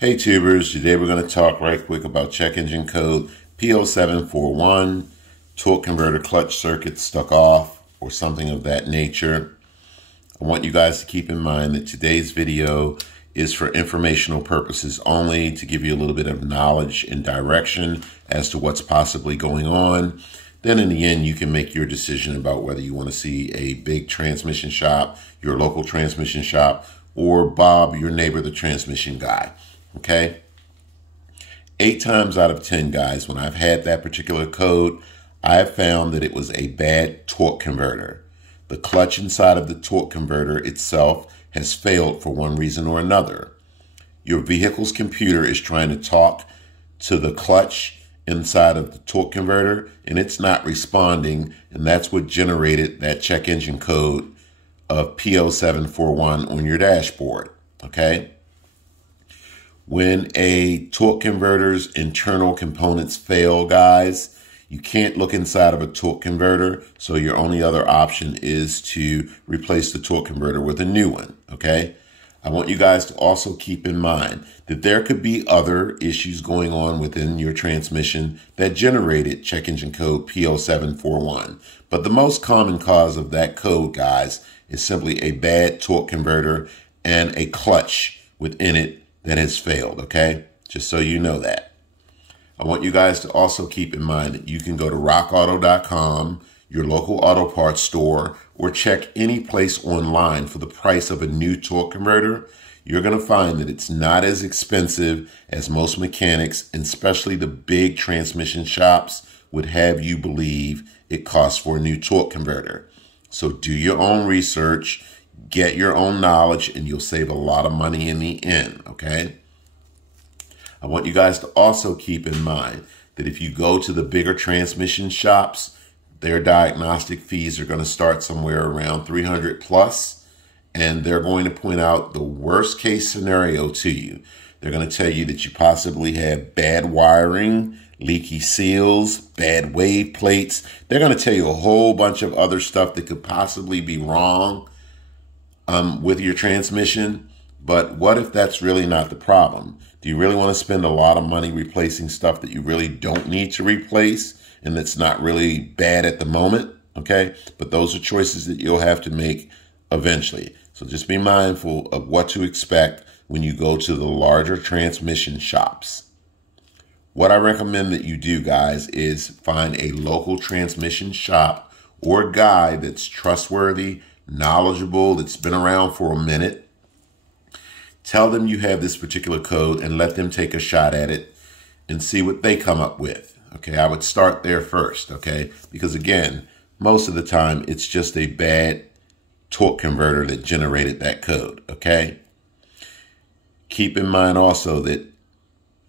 Hey tubers, today we're going to talk right quick about check engine code P0741, torque converter clutch circuit stuck off, or something of that nature. I want you guys to keep in mind that today's video is for informational purposes only, to give you a little bit of knowledge and direction as to what's possibly going on. Then in the end, you can make your decision about whether you want to see a big transmission shop, your local transmission shop, or Bob, your neighbor, the transmission guy. Okay? 8 times out of 10, guys, when I've had that particular code, I have found that it was a bad torque converter. The clutch inside of the torque converter itself has failed for one reason or another. Your vehicle's computer is trying to talk to the clutch inside of the torque converter, and it's not responding, and that's what generated that check engine code of P0741 on your dashboard. Okay? When a torque converter's internal components fail, guys, you can't look inside of a torque converter, so your only other option is to replace the torque converter with a new one, okay? I want you guys to also keep in mind that there could be other issues going on within your transmission that generated check engine code P0741. But the most common cause of that code, guys, is simply a bad torque converter and a clutch within it that has failed, okay? Just so you know that. I want you guys to also keep in mind that you can go to rockauto.com, your local auto parts store, or check any place online for the price of a new torque converter. You're going to find that it's not as expensive as most mechanics, and especially the big transmission shops, would have you believe it costs for a new torque converter. So do your own research, get your own knowledge, and you'll save a lot of money in the end, okay? I want you guys to also keep in mind that if you go to the bigger transmission shops, their diagnostic fees are going to start somewhere around $300 plus, and they're going to point out the worst case scenario to you. They're going to tell you that you possibly have bad wiring, leaky seals, bad wave plates. They're going to tell you a whole bunch of other stuff that could possibly be wrong with your transmission. But what if that's really not the problem? Do you really want to spend a lot of money replacing stuff that you really don't need to replace and that's not really bad at the moment? Okay, but those are choices that you'll have to make eventually. So just be mindful of what to expect when you go to the larger transmission shops. What I recommend that you do, guys, is find a local transmission shop or guy that's trustworthy, knowledgeable, that's been around for a minute. Tell them you have this particular code and let them take a shot at it and see what they come up with. Okay, I would start there first, okay? Because again, most of the time it's just a bad torque converter that generated that code, okay? Keep in mind also that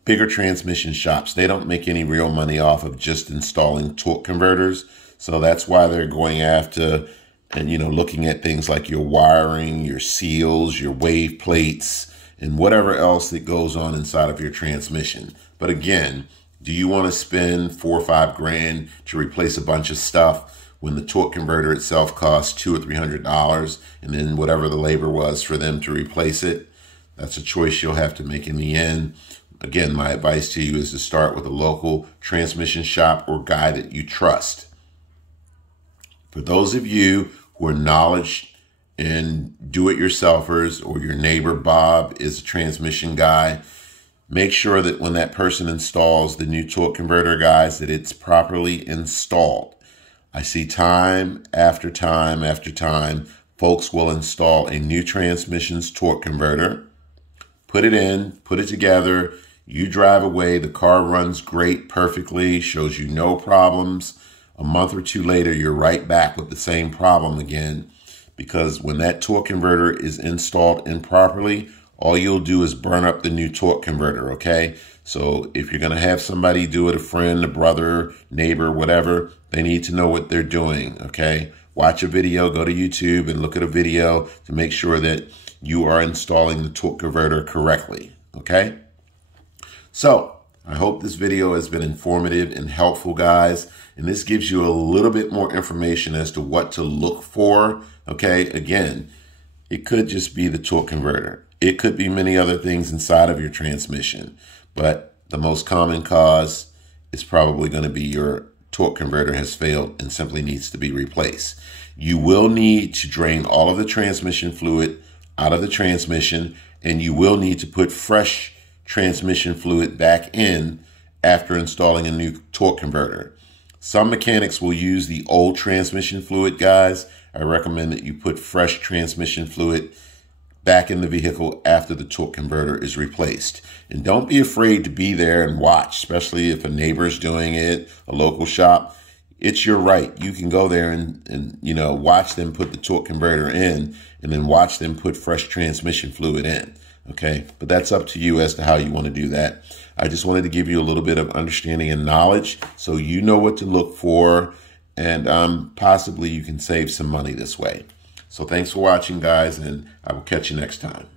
bigger transmission shops, they don't make any real money off of just installing torque converters. So that's why they're going after and, looking at things like your wiring, your seals, your wave plates, and whatever else that goes on inside of your transmission. But again, do you want to spend $4 or $5 grand to replace a bunch of stuff when the torque converter itself costs $200 or $300, and then whatever the labor was for them to replace it? That's a choice you'll have to make in the end. Again, my advice to you is to start with a local transmission shop or guy that you trust. For those of you who are knowledge and do-it-yourselfers, or your neighbor Bob is a transmission guy, make sure that when that person installs the new torque converter, guys, that it's properly installed. I see time after time after time, folks will install a new transmission's torque converter, put it in, put it together, you drive away, the car runs great, perfectly, shows you no problems. A month or two later, you're right back with the same problem again, because when that torque converter is installed improperly, all you'll do is burn up the new torque converter, okay? So if you're going to have somebody do it, a friend, a brother, neighbor, whatever, they need to know what they're doing, okay? Watch a video, go to YouTube and look at a video to make sure that you are installing the torque converter correctly, okay? So I hope this video has been informative and helpful, guys. And this gives you a little bit more information as to what to look for. Okay, again, it could just be the torque converter. It could be many other things inside of your transmission, but the most common cause is probably going to be your torque converter has failed and simply needs to be replaced. You will need to drain all of the transmission fluid out of the transmission, and you will need to put fresh transmission fluid back in after installing a new torque converter. Some mechanics will use the old transmission fluid, guys. I recommend that you put fresh transmission fluid back in the vehicle after the torque converter is replaced. And don't be afraid to be there and watch, especially if a neighbor's doing it, a local shop. It's your right. You can go there and watch them put the torque converter in and then watch them put fresh transmission fluid in. Okay, but that's up to you as to how you want to do that. I just wanted to give you a little bit of understanding and knowledge so you know what to look for, and possibly you can save some money this way. So thanks for watching, guys, and I will catch you next time.